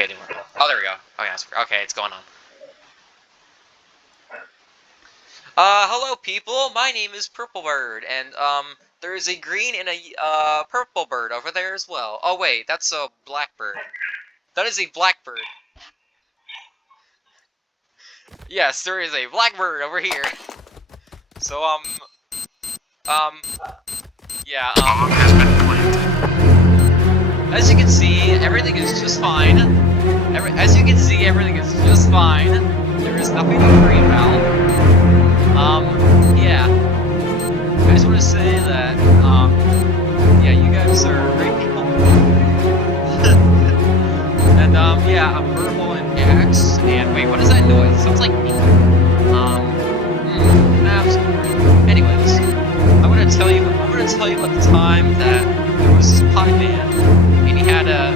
Okay, it didn't work. Oh, there we go. Oh, yeah, okay, it's going on. Hello, people. My name is Purple Bird, and, there is a green and a, purple bird over there as well. Oh, wait, that's a blackbird. That is a blackbird. Yes, there is a blackbird over here. So, yeah, as you can see, everything is just fine. As you can see, everything is just fine. There is nothing to worry about. Yeah. I just want to say that, yeah, you guys are great people. And, yeah, I'm Purple and Axe, and wait, what is that noise? It sounds like me. Anyways, I'm gonna tell you about the time that there was this pie man, and he had a